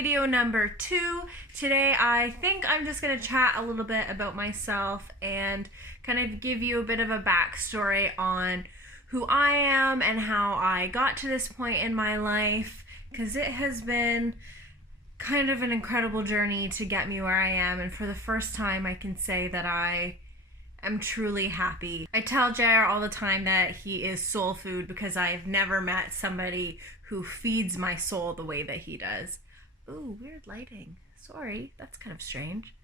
video number 2. Today I think I'm just going to chat a little bit about myself and kind of give you a bit of a backstory on who I am and how I got to this point in my life, because it has been kind of an incredible journey to get me where I am, and for the first time I can say that I am truly happy. I tell JR all the time that he is soul food because I have never met somebody who feeds my soul the way that he does. Ooh, weird lighting. Sorry, that's kind of strange.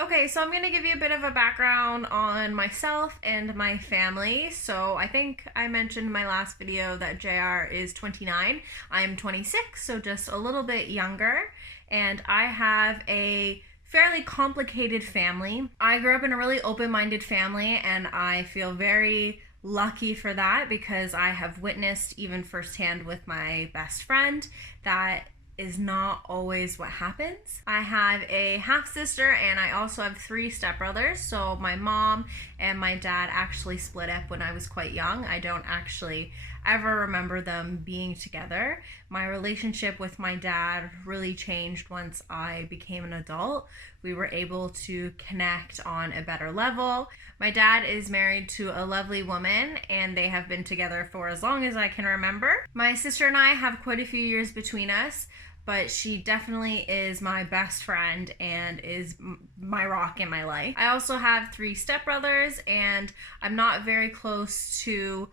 Okay, so I'm going to give you a bit of a background on myself and my family. So I think I mentioned in my last video that JR is 29. I'm 26, so just a little bit younger. And I have a fairly complicated family. I grew up in a really open-minded family, and I feel very lucky for that because I have witnessed even firsthand with my best friend that is not always what happens. I have a half-sister and I also have 3 stepbrothers. So my mom and my dad actually split up when I was quite young. I don't actually ever remember them being together. My relationship with my dad really changed once I became an adult. We were able to connect on a better level. My dad is married to a lovely woman and they have been together for as long as I can remember. My sister and I have quite a few years between us, but she definitely is my best friend and is my rock in my life. I also have 3 stepbrothers, and I'm not very close to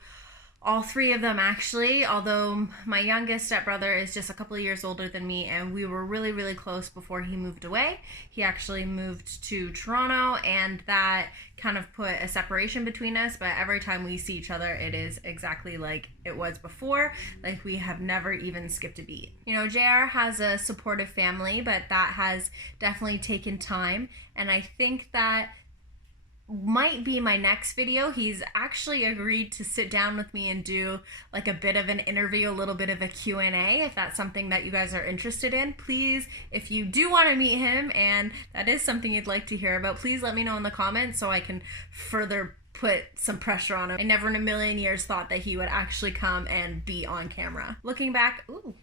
all 3 of them actually, although my youngest stepbrother is just a couple of years older than me, and we were really, really close before he moved away. He actually moved to Toronto, and that kind of put a separation between us, but every time we see each other, it is exactly like it was before. Like, we have never even skipped a beat. You know, JR has a supportive family, but that has definitely taken time, and I think that might be my next video. He's actually agreed to sit down with me and do like a bit of an interview, a little bit of a Q&A, if that's something that you guys are interested in. Please, if you do want to meet him and that is something you'd like to hear about, please let me know in the comments so I can further put some pressure on him. I never in a million years thought that he would actually come and be on camera. Looking back, ooh,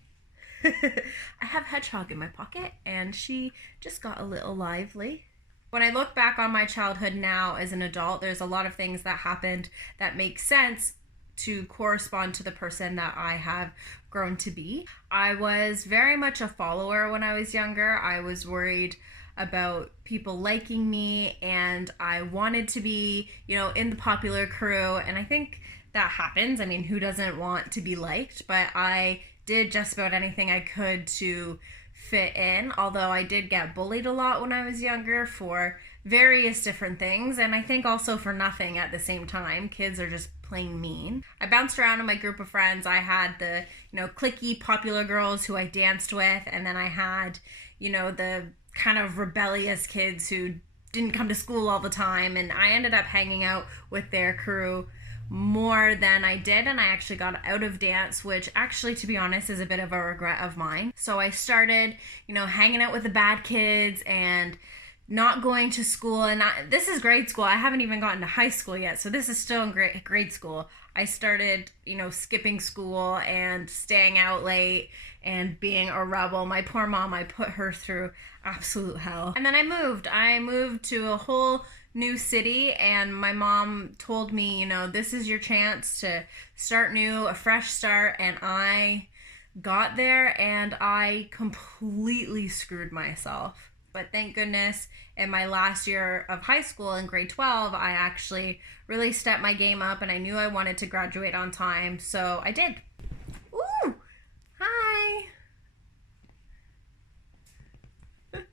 I have Hedgehog in my pocket and she just got a little lively. When I look back on my childhood now as an adult, there's a lot of things that happened that make sense to correspond to the person that I have grown to be. I was very much a follower when I was younger. I was worried about people liking me, and I wanted to be, you know, in the popular crew, and I think that happens. I mean, who doesn't want to be liked? But I did just about anything I could to fit in, although I did get bullied a lot when I was younger for various different things, and I think also for nothing at the same time. Kids are just plain mean. I bounced around in my group of friends. I had the, you know, cliquey popular girls who I danced with, and then I had, you know, the kind of rebellious kids who didn't come to school all the time, and I ended up hanging out with their crew more than I did, and I actually got out of dance, which actually, to be honest, is a bit of a regret of mine. So I started, you know, hanging out with the bad kids and not going to school, and this is grade school. I haven't even gotten to high school yet, so this is still in grade school. I started, you know, skipping school and staying out late and being a rebel. My poor mom, I put her through absolute hell. And then I moved to a whole new city, and my mom told me, you know, this is your chance to start new, a fresh start, and I got there and I completely screwed myself. But thank goodness, in my last year of high school in grade 12, I actually really stepped my game up, and I knew I wanted to graduate on time, so I did. Ooh, hi.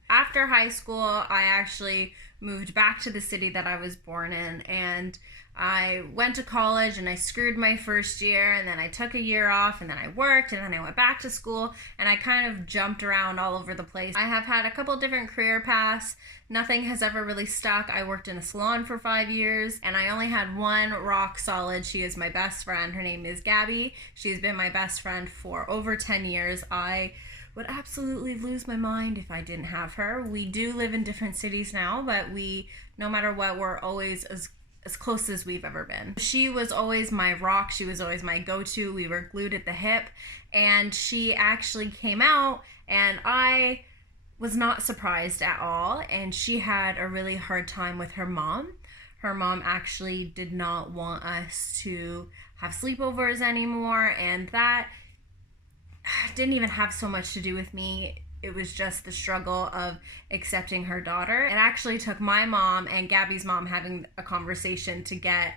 After high school, I actually moved back to the city that I was born in, and I went to college and I screwed my first year, and then I took a year off, and then I worked, and then I went back to school, and I kind of jumped around all over the place. I have had a couple different career paths. Nothing has ever really stuck. I worked in a salon for 5 years, and I only had one rock solid. She is my best friend. Her name is Gabby. She's been my best friend for over 10 years. I would absolutely lose my mind if I didn't have her. We do live in different cities now, but we, no matter what, we're always as as close as we've ever been. She was always my rock. She was always my go-to. We were glued at the hip. And she actually came out, and I was not surprised at all. And she had a really hard time with her mom. Her mom actually did not want us to have sleepovers anymore, and that didn't even have so much to do with me. It was just the struggle of accepting her daughter. It actually took my mom and Gabby's mom having a conversation to get,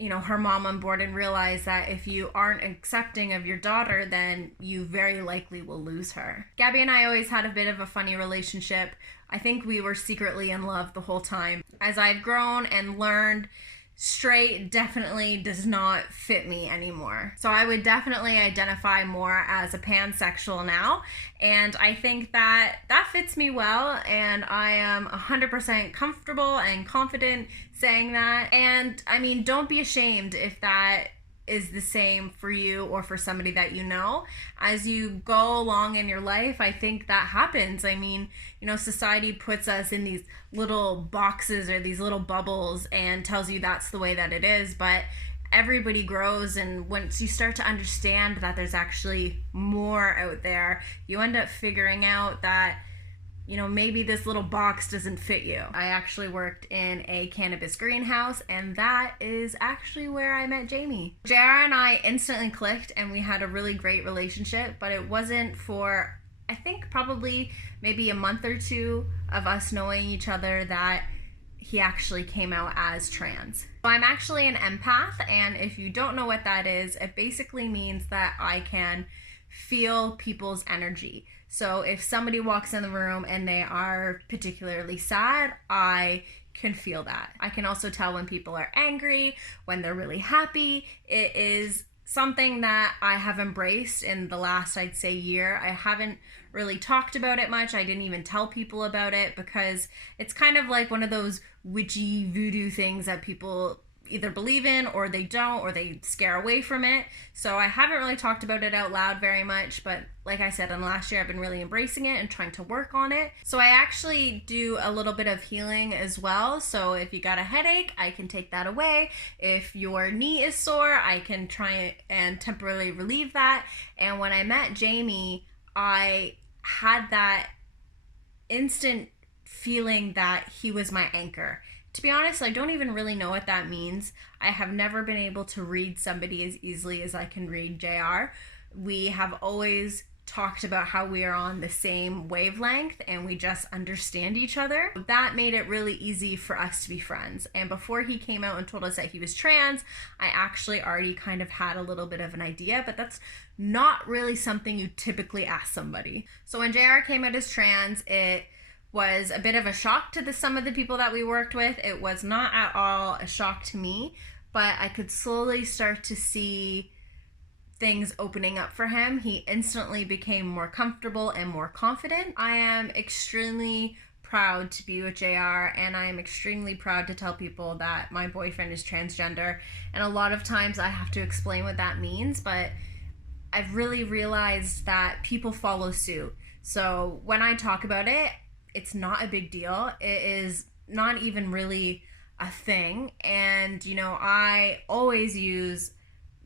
her mom on board and realize that if you aren't accepting of your daughter, then you very likely will lose her. Gabby and I always had a bit of a funny relationship. I think we were secretly in love the whole time. As I've grown and learned, straight definitely does not fit me anymore. So I would definitely identify more as a pansexual now, and I think that fits me well, and I am 100% comfortable and confident saying that. And I mean, don't be ashamed if that is the same for you or for somebody that you know. As you go along in your life, I think that happens. I mean, society puts us in these little boxes or these little bubbles and tells you that's the way that it is, but everybody grows, and once you start to understand that there's actually more out there, you end up figuring out that maybe this little box doesn't fit you. I actually worked in a cannabis greenhouse, and that is actually where I met Jamie. JR and I instantly clicked, and we had a really great relationship, but it wasn't for, I think, probably maybe a month or two of us knowing each other that he actually came out as trans. So I'm actually an empath, and if you don't know what that is, it basically means that I can feel people's energy. So if somebody walks in the room and they are particularly sad, I can feel that. I can also tell when people are angry, when they're really happy. It is something that I have embraced in the last, I'd say, year. I haven't really talked about it much. I didn't even tell people about it because it's kind of like one of those witchy voodoo things that people either believe in or they don't, or they scare away from it. So I haven't really talked about it out loud very much, but like I said, in the last year I've been really embracing it and trying to work on it. So I actually do a little bit of healing as well. So if you got a headache, I can take that away. If your knee is sore, I can try and temporarily relieve that. And when I met Jamie, I had that instant feeling that he was my anchor. To be honest, I don't even really know what that means. I have never been able to read somebody as easily as I can read JR. We have always talked about how we are on the same wavelength and we just understand each other. That made it really easy for us to be friends. And before he came out and told us that he was trans, I actually already kind of had a little bit of an idea, but that's not really something you typically ask somebody. So when JR came out as trans, it was a bit of a shock to some of the people that we worked with. It was not at all a shock to me, but I could slowly start to see things opening up for him. He instantly became more comfortable and more confident. I am extremely proud to be with JR, and I am extremely proud to tell people that my boyfriend is transgender. And a lot of times I have to explain what that means, but I've really realized that people follow suit. So when I talk about it, it's not a big deal. It is not even really a thing. And, I always use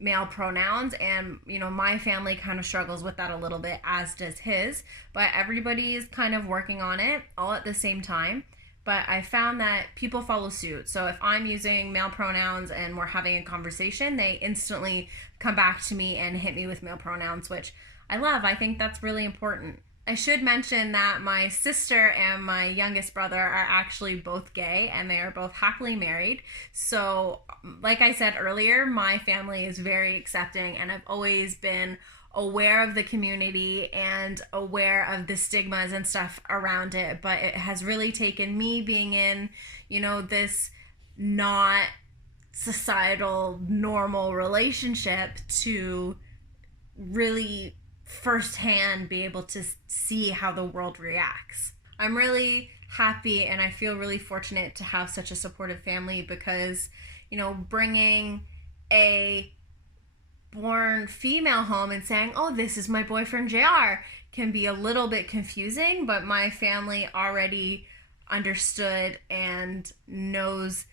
male pronouns, and, my family kind of struggles with that a little bit, as does his. But everybody is kind of working on it all at the same time. But I found that people follow suit. So if I'm using male pronouns and we're having a conversation, they instantly come back to me and hit me with male pronouns, which I love. I think that's really important. I should mention that my sister and my youngest brother are actually both gay, and they are both happily married. So, like I said earlier, my family is very accepting, and I've always been aware of the community and aware of the stigmas and stuff around it. But it has really taken me being in, this not societal normal relationship to really firsthand be able to see how the world reacts. I'm really happy and I feel really fortunate to have such a supportive family because, bringing a born female home and saying, oh, this is my boyfriend JR, can be a little bit confusing, but my family already understood and knows,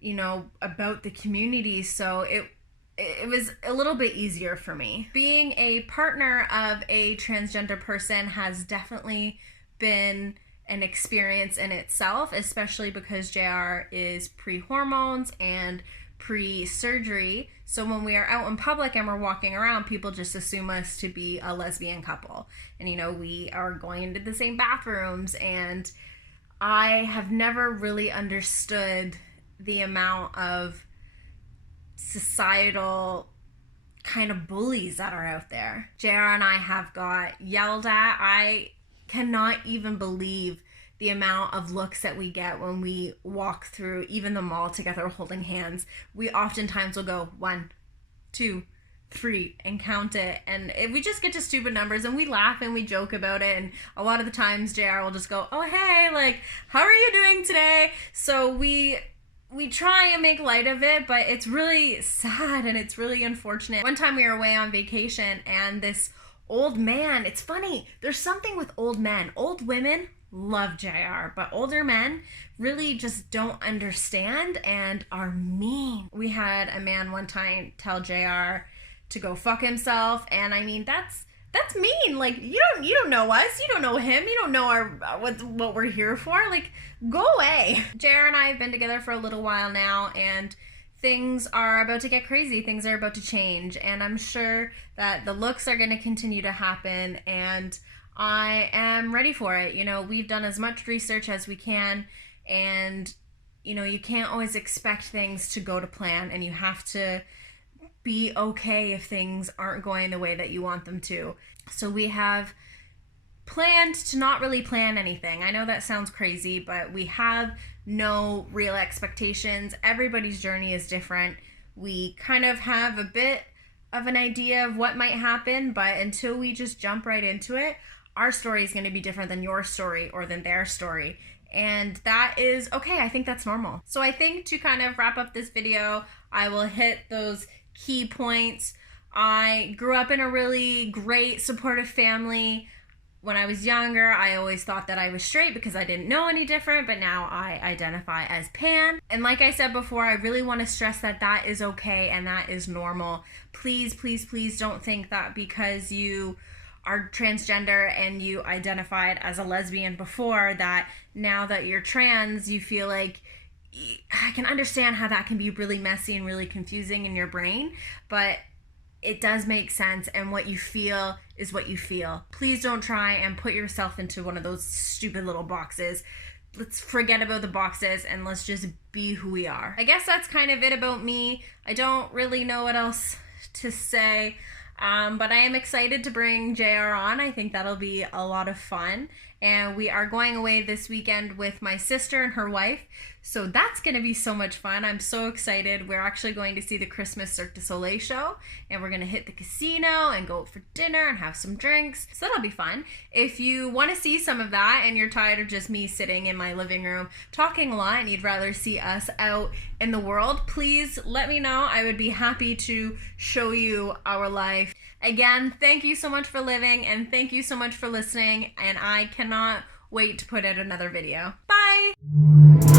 you know, about the community. So it was a little bit easier for me. Being a partner of a transgender person has definitely been an experience in itself, especially because JR is pre-hormones and pre-surgery. So when we are out in public and we're walking around, people just assume us to be a lesbian couple. And, you know, we are going into the same bathrooms, and I have never really understood the amount of societal kind of bullies that are out there. JR and I have got yelled at. I cannot even believe the amount of looks that we get when we walk through even the mall together holding hands. We oftentimes will go 1, 2, 3 and count it, and we just get to stupid numbers and we laugh and we joke about it. And a lot of the times JR will just go, oh hey, like, how are you doing today? So we try and make light of it, but it's really sad and it's really unfortunate. One time we were away on vacation, and this old man, it's funny, there's something with old men. Old women love JR, but older men really just don't understand and are mean. We had a man one time tell JR to go fuck himself, and I mean, that's mean. Like, you don't know us, you don't know him, you don't know our what we're here for. Like, go away. JR and I have been together for a little while now, and things are about to get crazy. Things are about to change, and I'm sure that the looks are going to continue to happen, and I am ready for it. You know, we've done as much research as we can, and you know, you can't always expect things to go to plan, and you have to be okay if things aren't going the way that you want them to. So we have planned to not really plan anything. I know that sounds crazy, but we have no real expectations. Everybody's journey is different. We kind of have a bit of an idea of what might happen, but until we just jump right into it, our story is going to be different than your story or than their story. And that is okay. I think that's normal. So I think to kind of wrap up this video, I will hit those key points. I grew up in a really great, supportive family. When I was younger, I always thought that I was straight because I didn't know any different, but now I identify as pan. And like I said before, I really want to stress that that is okay and that is normal. Please, please, please don't think that because you are transgender and you identified as a lesbian before, that now that you're trans, you feel like, I can understand how that can be really messy and really confusing in your brain, but it does make sense, and what you feel is what you feel. Please don't try and put yourself into one of those stupid little boxes. Let's forget about the boxes and let's just be who we are. I guess that's kind of it about me. I don't really know what else to say, but I am excited to bring JR on. I think that'll be a lot of fun. And we are going away this weekend with my sister and her wife, so that's going to be so much fun. I'm so excited. We're actually going to see the Christmas Cirque du Soleil show, and we're going to hit the casino and go out for dinner and have some drinks, so that'll be fun. If you want to see some of that and you're tired of just me sitting in my living room talking a lot and you'd rather see us out in the world, please let me know. I would be happy to show you our life. Again, thank you so much for living, and thank you so much for listening, and I cannot wait to put out another video. Bye!